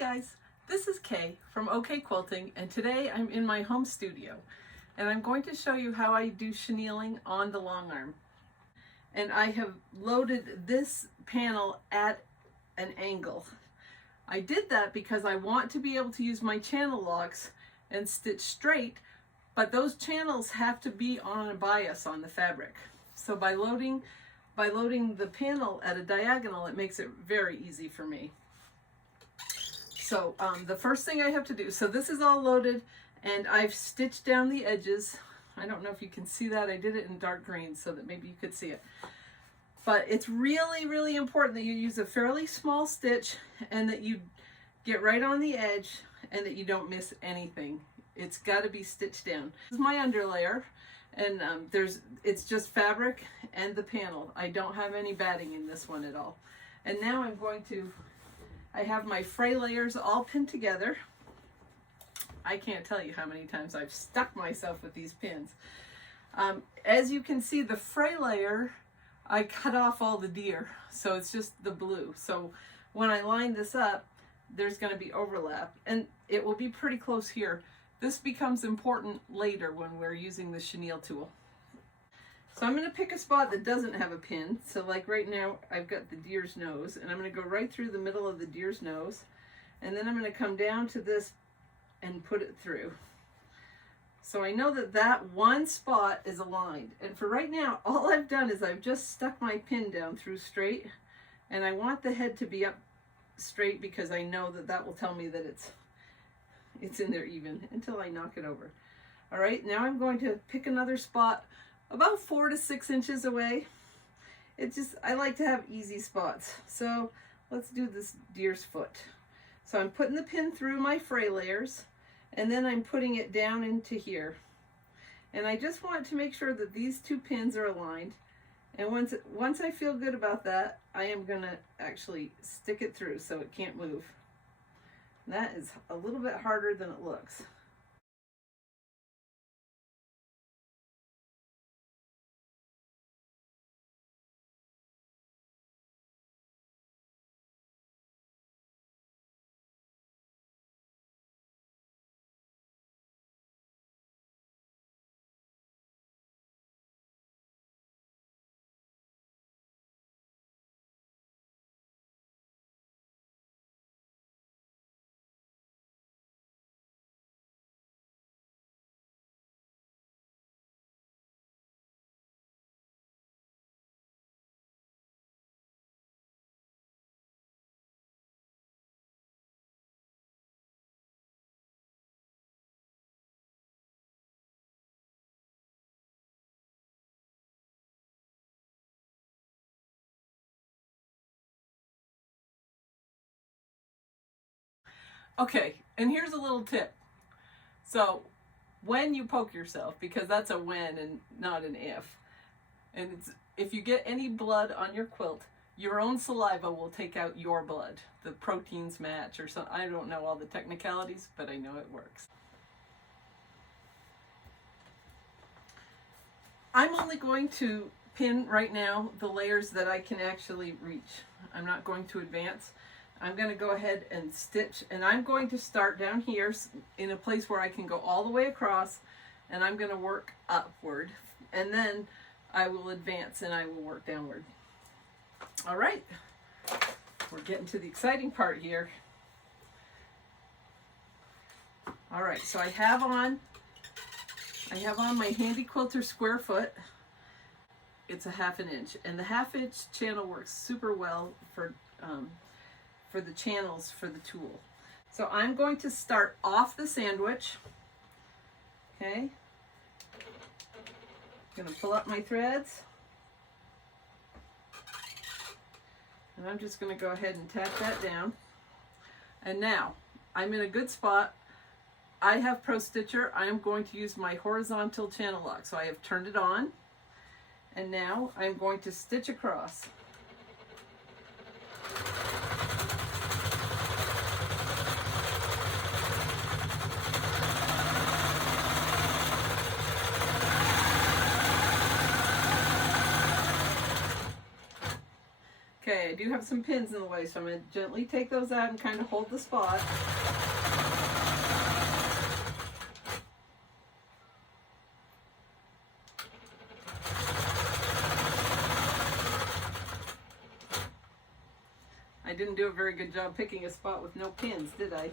guys, this is Kay from OK Quilting, and today I'm in my home studio and I'm going to show you how I do chenilling on the long arm. And I have loaded this panel at an angle. I did that because I want to be able to use my channel locks and stitch straight, but those channels have to be on a bias on the fabric. So by loading the panel at a diagonal, it makes it very easy for me. So the first thing I have to do, so this is all loaded and I've stitched down the edges. I don't know if you can see that. I did it in dark green so that maybe you could see it. But it's really, really important that you use a fairly small stitch and that you get right on the edge and that you don't miss anything. It's got to be stitched down. This is my underlayer, and it's just fabric and the panel. I don't have any batting in this one at all. And now I have my fray layers all pinned together. I can't tell you how many times I've stuck myself with these pins. As you can see, the fray layer, I cut off all the deer, so it's just the blue. So when I line this up, there's going to be overlap, and it will be pretty close here. This becomes important later when we're using the chenille tool. So I'm going to pick a spot that doesn't have a pin. So like right now, I've got the deer's nose, and I'm going to go right through the middle of the deer's nose, and then I'm going to come down to this and put it through. So I know that that one spot is aligned. And for right now, all I've done is I've just stuck my pin down through straight, and I want the head to be up straight because I know that that will tell me that it's in there even until I knock it over. All right, now I'm going to pick another spot about 4 to 6 inches away. I like to have easy spots. So let's do this deer's foot. So I'm putting the pin through my fray layers, and then I'm putting it down into here. And I just want to make sure that these two pins are aligned. And once I feel good about that, I am gonna actually stick it through so it can't move. And that is a little bit harder than it looks. Okay, and here's a little tip. So when you poke yourself, because that's a when and not an if, and if you get any blood on your quilt, your own saliva will take out your blood. The proteins match or something. I don't know all the technicalities, but I know it works. I'm only going to pin right now the layers that I can actually reach. I'm not going to advance. I'm going to go ahead and stitch, and I'm going to start down here in a place where I can go all the way across, and I'm going to work upward, and then I will advance and I will work downward. All right, we're getting to the exciting part here. All right, so I have on my Handy Quilter square foot. It's a 1/2 inch, and the 1/2 inch channel works super well for the channels for the tool. So I'm going to start off the sandwich. Okay. I'm going to pull up my threads. And I'm just going to go ahead and tap that down. And now I'm in a good spot. I have Pro Stitcher. I am going to use my horizontal channel lock. So I have turned it on. And now I'm going to stitch across. Okay, I do have some pins in the way, so I'm going to gently take those out and kind of hold the spot. I didn't do a very good job picking a spot with no pins, did I?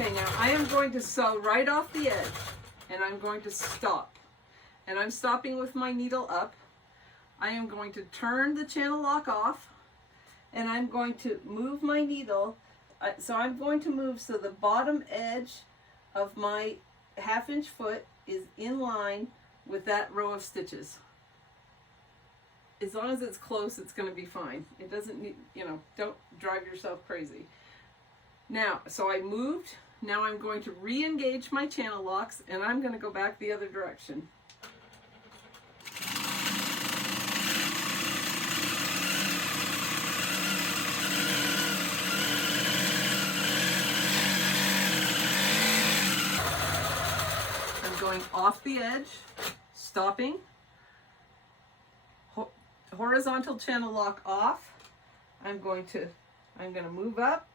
Okay, now I am going to sew right off the edge, and I'm going to stop. And I'm stopping with my needle up. I am going to turn the channel lock off, and I'm going to move my needle. So I'm going to move so the bottom edge of my 1/2 inch foot is in line with that row of stitches. As long as it's close, it's going to be fine. It doesn't need, don't drive yourself crazy. Now, so I moved. Now I'm going to re-engage my channel locks, and I'm going to go back the other direction. Going off the edge, stopping, horizontal channel lock off. I'm going to move up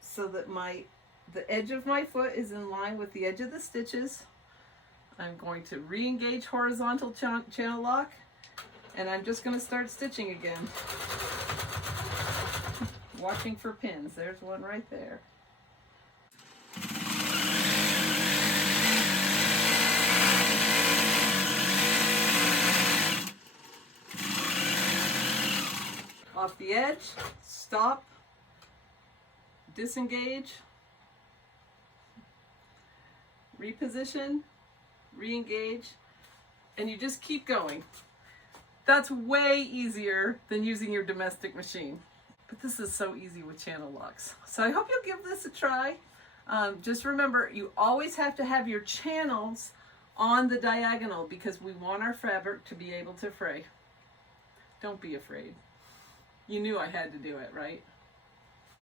so that the edge of my foot is in line with the edge of the stitches. I'm going to re-engage horizontal channel lock, and I'm just going to start stitching again. Watching for pins. There's one right there. Off the edge, stop, disengage, reposition, re-engage, and you just keep going. That's way easier than using your domestic machine. But this is so easy with channel locks. So I hope you'll give this a try. Just remember, you always have to have your channels on the diagonal because we want our fabric to be able to fray. Don't be afraid. You knew I had to do it, right?